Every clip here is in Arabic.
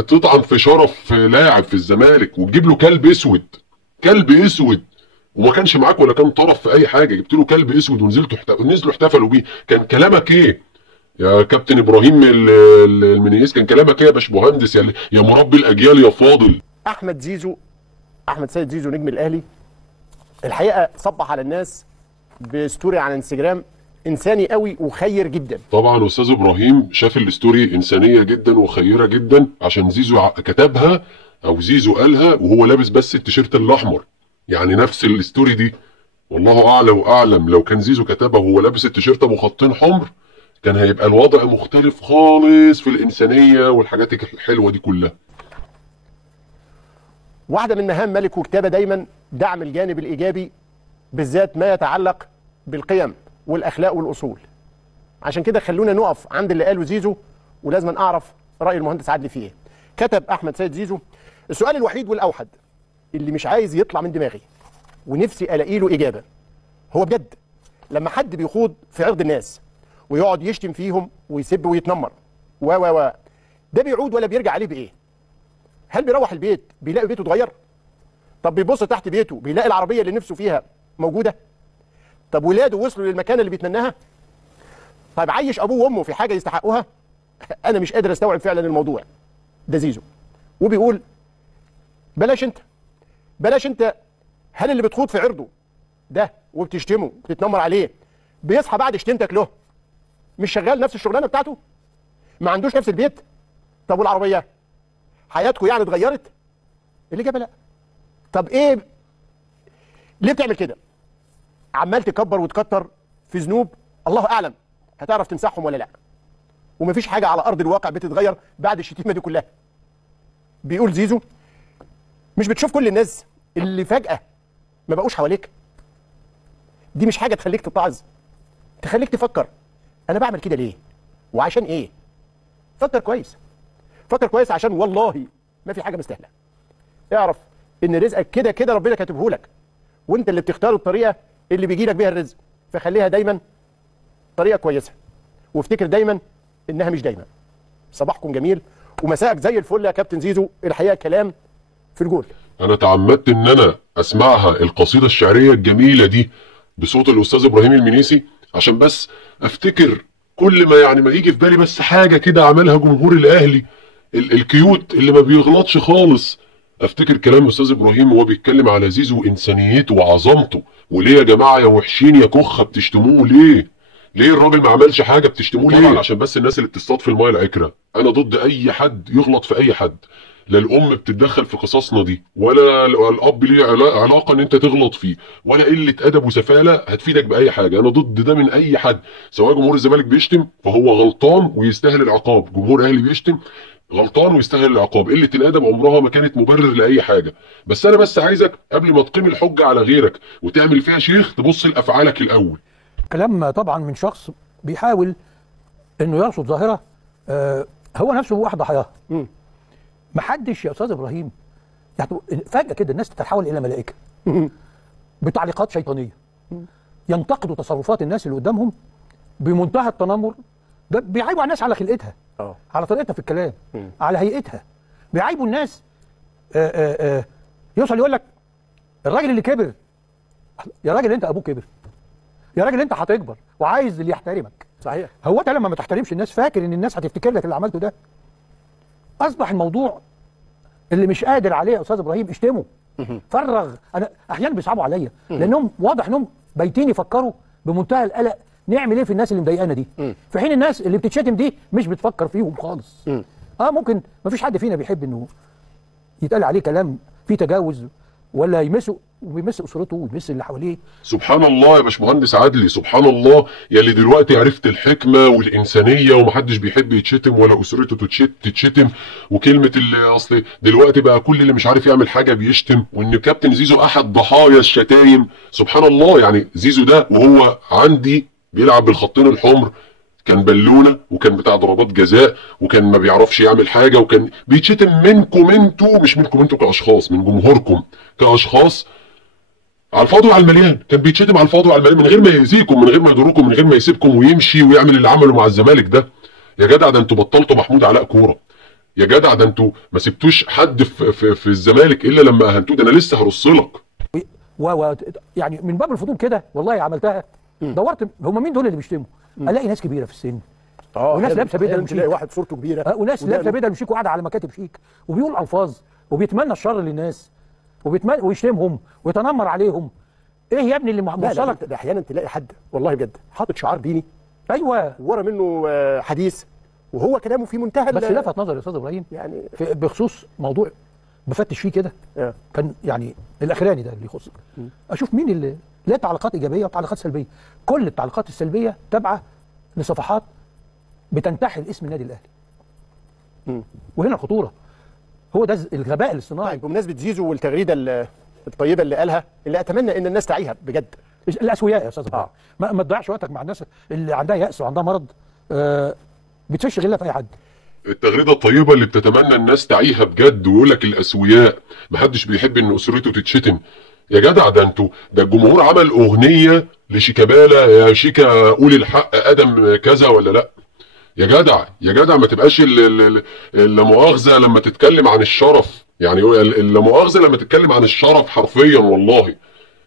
تطعن في شرف لاعب في الزمالك وتجيب له كلب اسود، كلب اسود، وما كانش معاك ولا كان طرف في اي حاجه، جبت له كلب اسود نزلوا احتفلوا بيه، كان كلامك ايه يا كابتن ابراهيم المنيس؟ كان كلامك ايه يا باشمهندس يا مربي الاجيال يا فاضل؟ احمد سيد زيزو نجم الاهلي الحقيقه صبح على الناس بستوري على انستجرام، انساني قوي وخير جدا. طبعا استاذ ابراهيم شاف الستوري انسانيه جدا وخيره جدا، عشان زيزو كتبها او زيزو قالها وهو لابس بس التيشيرت الاحمر، يعني نفس الستوري دي والله اعلى واعلم لو كان زيزو كتبها وهو لابس التيشيرت ابو خطين حمر كان هيبقى الوضع مختلف خالص في الانسانيه والحاجات الحلوه دي كلها. واحده من مهام ملك وكتابه دايما دعم الجانب الايجابي، بالذات ما يتعلق بالقيم والاخلاق والاصول. عشان كده خلونا نقف عند اللي قاله زيزو، ولازم اعرف راي المهندس عدلي فيه. كتب احمد سيد زيزو: السؤال الوحيد والاوحد اللي مش عايز يطلع من دماغي ونفسي الاقي له اجابه، هو بجد لما حد بيخوض في عرض الناس ويقعد يشتم فيهم ويسب ويتنمر ده بيعود ولا بيرجع عليه بايه؟ هل بيروح البيت بيلاقي بيته اتغير؟ طب بيبص تحت بيته بيلاقي العربيه اللي نفسه فيها موجوده؟ طب ولاده وصلوا للمكان اللي بيتمناها؟ طيب عايش ابوه وامه في حاجه يستحقوها؟ انا مش قادر استوعب فعلا الموضوع ده. زيزو وبيقول بلاش انت، هل اللي بتخوض في عرضه ده وبتشتمه وبتتنمر عليه بيصحى بعد شتمتك له مش شغال نفس الشغلانه بتاعته؟ ما عندوش نفس البيت؟ طب والعربيه؟ حياتكم يعني اتغيرت؟ الاجابه لا. طب ايه ليه بتعمل كده؟ عمال تكبر وتكتر في ذنوب الله اعلم هتعرف تمسحهم ولا لا، ومفيش حاجه على ارض الواقع بتتغير بعد الشتيمه دي كلها. بيقول زيزو: مش بتشوف كل الناس اللي فجاه ما بقوش حواليك؟ دي مش حاجه تخليك تتعظ، تخليك تفكر انا بعمل كده ليه وعشان ايه؟ فكر كويس عشان والله ما في حاجه مستاهله. اعرف ان رزقك كده كده ربنا كاتبه لك، وانت اللي بتختار الطريقه اللي بيجي لك بيها الرزق، فخليها دايما طريقه كويسه، وافتكر دايما انها مش دايما. صباحكم جميل ومساءك زي الفل يا كابتن زيزو. الحقيقه كلام في الجول. انا تعمدت ان انا اسمعها القصيده الشعريه الجميله دي بصوت الاستاذ ابراهيم المنيسي عشان بس افتكر كل ما ما يجي في بالي بس حاجه كده عملها جمهور الاهلي الكيوت اللي ما بيغلطش خالص، افتكر كلام استاذ ابراهيم وهو بيتكلم على زيزو وانسانيته وعظمته. وليه يا جماعه يا وحشين يا كخه بتشتموه ليه؟ ليه الراجل ما عملش حاجه بتشتموه ليه؟ عشان بس الناس اللي بتصطاد في المايه العكره. انا ضد اي حد يغلط في اي حد، لا الام بتتدخل في قصصنا دي ولا الاب ليه علاقه ان انت تغلط فيه، ولا قله ادب وسفاله هتفيدك باي حاجه. انا ضد ده من اي حد، سواء جمهور الزمالك بيشتم فهو غلطان ويستاهل العقاب، جمهور اهلي بيشتم غلطان ويستاهل العقاب. قله الادب عمرها ما كانت مبرر لاي حاجه. بس انا عايزك قبل ما تقيم الحجه على غيرك وتعمل فيها شيخ تبص لافعالك الاول. كلام طبعا من شخص بيحاول انه يرصد ظاهره هو نفسه واحد ضحاياها. محدش يا استاذ ابراهيم يعني فجاه كده الناس تتحول الى ملائكه بتعليقات شيطانيه ينتقدوا تصرفات الناس اللي قدامهم بمنتهى التنمر. ده بيعيبوا على الناس على خلقتها، على طريقتها في الكلام، على هيئتها. بيعيبوا الناس يوصل يقول لك الراجل اللي كبر، يا راجل انت ابوك كبر، يا راجل انت هتكبر وعايز اللي يحترمك. صحيح. هو انت لما ما تحترمش الناس فاكر ان الناس هتفتكر لك اللي عملته ده؟ اصبح الموضوع اللي مش قادر عليه يا استاذ ابراهيم اشتمه، فرغ. انا احيانا بيصعبوا عليا لانهم واضح انهم بايتين يفكروا بمنتهى القلق نعمل ايه في الناس اللي مضايقانا دي، في حين الناس اللي بتتشتم دي مش بتفكر فيهم خالص. ممكن ما فيش حد فينا بيحب انه يتقال عليه كلام فيه تجاوز ولا يمسه ويمس اسرته ويمس اللي حواليه. سبحان الله يا باشمهندس عدلي، سبحان الله يا اللي دلوقتي عرفت الحكمه والانسانيه ومحدش بيحب يتشتم ولا اسرته تتشتم، وكلمه اللي اصل دلوقتي بقى كل اللي مش عارف يعمل حاجه بيشتم، وان كابتن زيزو احد ضحايا الشتايم. سبحان الله، يعني زيزو ده وهو عندي بيلعب بالخطين الحمر كان بالونه وكان بتاع ضربات جزاء وكان ما بيعرفش يعمل حاجه وكان بيتشتم منكم انتوا، مش منكم انتوا كاشخاص، من جمهوركم كاشخاص على الفاضي وعلى المليان. كان بيتشتم على الفاضي وعلى المليان من غير ما يأذيكم، من غير ما يضركم، من غير ما يسيبكم ويمشي ويعمل اللي عمله مع الزمالك ده. يا جدع ده انتوا بطلتوا محمود علاء كوره. يا جدع ده انتوا ما سبتوش حد في الزمالك الا لما اهنتوه، ده انا لسه هرص لك. يعني من باب الفضول كده والله عملتها. دورت هم مين دول اللي بيشتموا، الاقي ناس كبيره في السن، وناس لابسه بدل تلاقي واحد صورته كبيره، وناس لابسه بدل وشيك وقاعده على مكاتب شيك وبيقول الفاظ وبيتمنى الشر للناس ويشتمهم ويتنمر عليهم. ايه يا ابني اللي موصلك؟ ده احيانا تلاقي حد والله بجد حاطط شعار ديني، ايوه، ورا منه حديث، وهو كلامه في منتهى بس لفت نظري يا استاذ ابراهيم يعني بخصوص موضوع بفتش فيه كده. كان يعني الاخراني ده اللي يخصك، اشوف مين اللي لا تعليقات ايجابيه وتعليقات سلبيه. كل التعليقات السلبيه تابعه لصفحات بتنتحل اسم النادي الاهلي. وهنا الخطوره، هو ده الغباء الاصطناعي. طيب بمناسبه زيزو والتغريده الطيبه اللي قالها، اللي اتمنى ان الناس تعيها بجد، الاسوياء يا استاذ ابراهيم. ما تضيعش وقتك مع الناس اللي عندها يأس وعندها مرض بتفش غلها في اي حد. التغريده الطيبه اللي بتتمنى الناس تعيها بجد، ويقول لك الاسوياء محدش بيحب ان اسرته تتشتم. يا جدع ده انتوا، ده الجمهور عمل اغنيه لشيكابالا، يا شيكا قول الحق ادم كذا ولا لا. يا جدع يا جدع ما تبقاش لا مؤاخذه لما تتكلم عن الشرف، يعني لا مؤاخذه لما تتكلم عن الشرف حرفيا والله.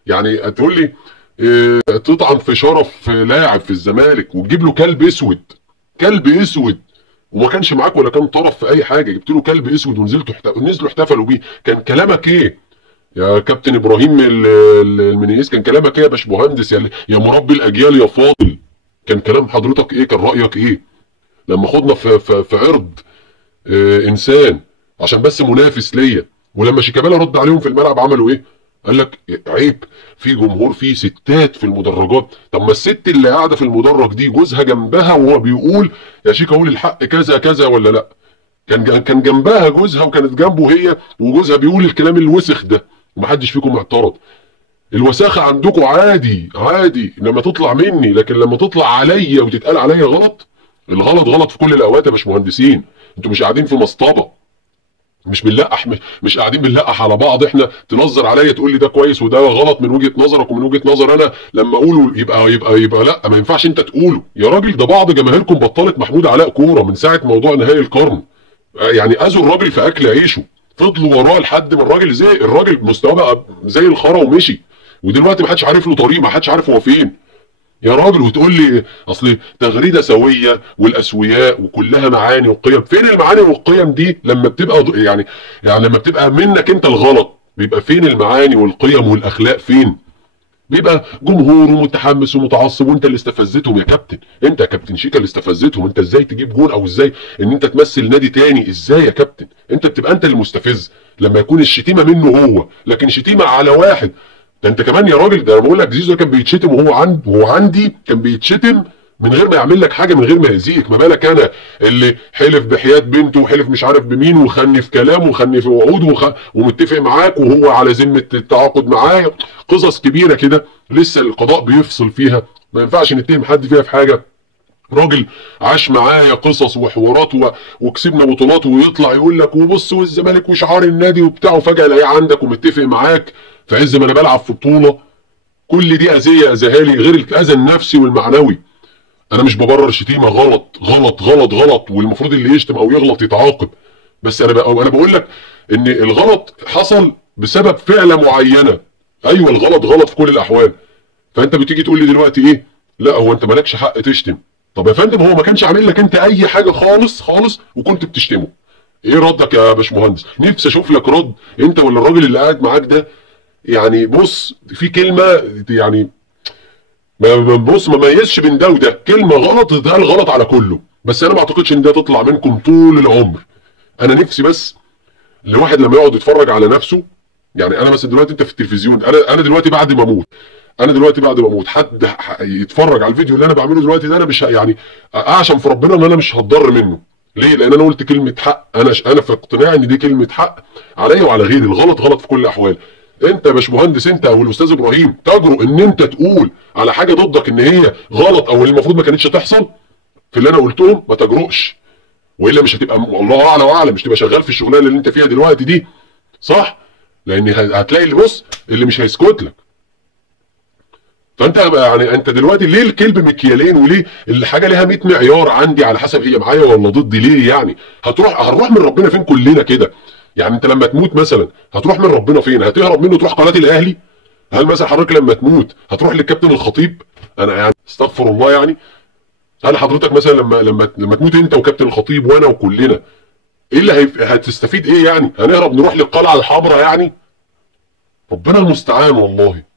يعني تقول لي تطعن في شرف لاعب في الزمالك وتجيب له كلب اسود، كلب اسود، وما كانش معاك ولا كان طرف في اي حاجه، جبت له كلب اسود ونزلوا احتفلوا بيه. كان كلامك ايه يا كابتن ابراهيم المنيس؟ كان كلامك ايه يا باشمهندس يا مربي الاجيال يا فاضل؟ كان كلام حضرتك ايه؟ كان رايك ايه لما خدنا في عرض انسان عشان بس منافس ليا؟ ولما شيكابالا رد عليهم في الملعب عملوا ايه؟ قال لك عيب في جمهور، في ستات في المدرجات. طب ما الست اللي قاعده في المدرج دي جوزها جنبها وهو بيقول يا شيكا قول الحق كذا كذا ولا لا؟ كان جنبها جوزها وكانت جنبه هي، وجوزها بيقول الكلام الوسخ ده ومحدش فيكم اعترض. الوساخه عندكم عادي عادي لما تطلع مني، لكن لما تطلع عليا وتتقال عليا غلط، الغلط غلط في كل الاوقات يا باشمهندسين. انتوا مش قاعدين في مسطبه، مش قاعدين بنلقح على بعض. احنا تنظر عليا تقول لي ده كويس وده غلط من وجهه نظرك ومن وجهه نظر انا، لما اقوله يبقى لا، ما ينفعش انت تقوله يا راجل. ده بعض جماهيركم بطلت محمود علاء كوره من ساعه موضوع نهائي القرن. يعني اذوا الراجل في اكل عيشه، فضلوا وراه لحد ما الراجل مستواه بقى زي الخرا ومشي، ودلوقتي ما حدش عارف له طريق، ما حدش عارف هو فين يا راجل. وتقول لي اصل تغريده سويه والاسوياء وكلها معاني وقيم. فين المعاني والقيم دي لما بتبقى يعني لما بتبقى منك انت الغلط؟ بيبقى فين المعاني والقيم والاخلاق؟ فين؟ بيبقى جمهور ومتحمس ومتعصب، وانت اللي استفزتهم يا كابتن. انت يا كابتن شيكا اللي استفزتهم. انت ازاي تجيب جون او ازاي ان انت تمثل نادي تاني؟ ازاي يا كابتن؟ انت بتبقى انت المستفز لما يكون الشتيمه منه هو، لكن شتيمه على واحد. ده انت كمان يا راجل، ده انا بقول لك زيزو كان بيتشتم وهو عندي كان بيتشتم من غير ما يعمل لك حاجه، من غير ما يأذيك. ما بالك انا اللي حلف بحياه بنته وحلف مش عارف بمين وخني في كلام وخني في وعود ومتفق معاك وهو على ذمه التعاقد معايا، قصص كبيره كده لسه القضاء بيفصل فيها، ما ينفعش نتهم حد فيها في حاجه. راجل عاش معايا قصص وحوارات وكسبنا بطولات، ويطلع يقول لك وبص والزمالك وشعار النادي وبتاع، وفجاه الاقيه عندك ومتفق معاك في عز ما انا بلعب في بطوله. كل دي اذيه اذاهالي غير الاذى النفسي والمعنوي. انا مش ببرر شتيمه، غلط غلط غلط غلط، والمفروض اللي يشتم او يغلط يتعاقب. بس انا بقول لك ان الغلط حصل بسبب فعله معينه. ايوه الغلط غلط في كل الاحوال. فانت بتيجي تقول لي دلوقتي ايه؟ لا هو انت مالكش حق تشتم. طب يا فندم هو ما كانش عامل لك انت اي حاجه خالص خالص وكنت بتشتمه. ايه ردك يا باشمهندس؟ نفسي اشوف لك رد انت ولا الراجل اللي قاعد معاك ده. يعني بص في كلمه يعني بص ما ميزش بين ده وده، كلمه غلط تتقال غلط على كله. بس انا ما اعتقدش ان ده تطلع منكم طول العمر. انا نفسي بس الواحد لما يقعد يتفرج على نفسه، يعني انا مثلا دلوقتي انت في التلفزيون، انا دلوقتي بعد ما اموت حد يتفرج على الفيديو اللي انا بعمله دلوقتي ده، انا مش يعني اعشم في ربنا ان انا مش هتضر منه. ليه؟ لان انا قلت كلمه حق. انا في اقتناع ان دي كلمه حق عليا وعلى غيري. الغلط غلط في كل الاحوال. انت يا باشمهندس انت او الاستاذ ابراهيم تجرؤ ان انت تقول على حاجه ضدك ان هي غلط او اللي المفروض ما كانتش تحصل في اللي انا قلتهم؟ ما تجرؤش، والا مش هتبقى والله اعلى واعلم مش تبقى شغال في الشغلانه اللي انت فيها دلوقتي دي، صح؟ لان هتلاقي اللي بص اللي مش هيسكت لك. فانت يعني انت دلوقتي ليه الكلب مكيالين، وليه الحاجه ليها 100 معيار عندي على حسب هي معايا ولا ضدي؟ ليه يعني؟ هنروح من ربنا فين كلنا كده؟ يعني انت لما تموت مثلا هتروح من ربنا فين؟ هتهرب منه تروح قناه الاهلي؟ هل مثلا حضرتك لما تموت هتروح للكابتن الخطيب؟ انا يعني استغفر الله يعني. هل حضرتك مثلا لما تموت انت وكابتن الخطيب وانا وكلنا، ايه اللي هتستفيد ايه يعني؟ هنهرب نروح للقلعه الحمراء يعني؟ ربنا المستعان والله.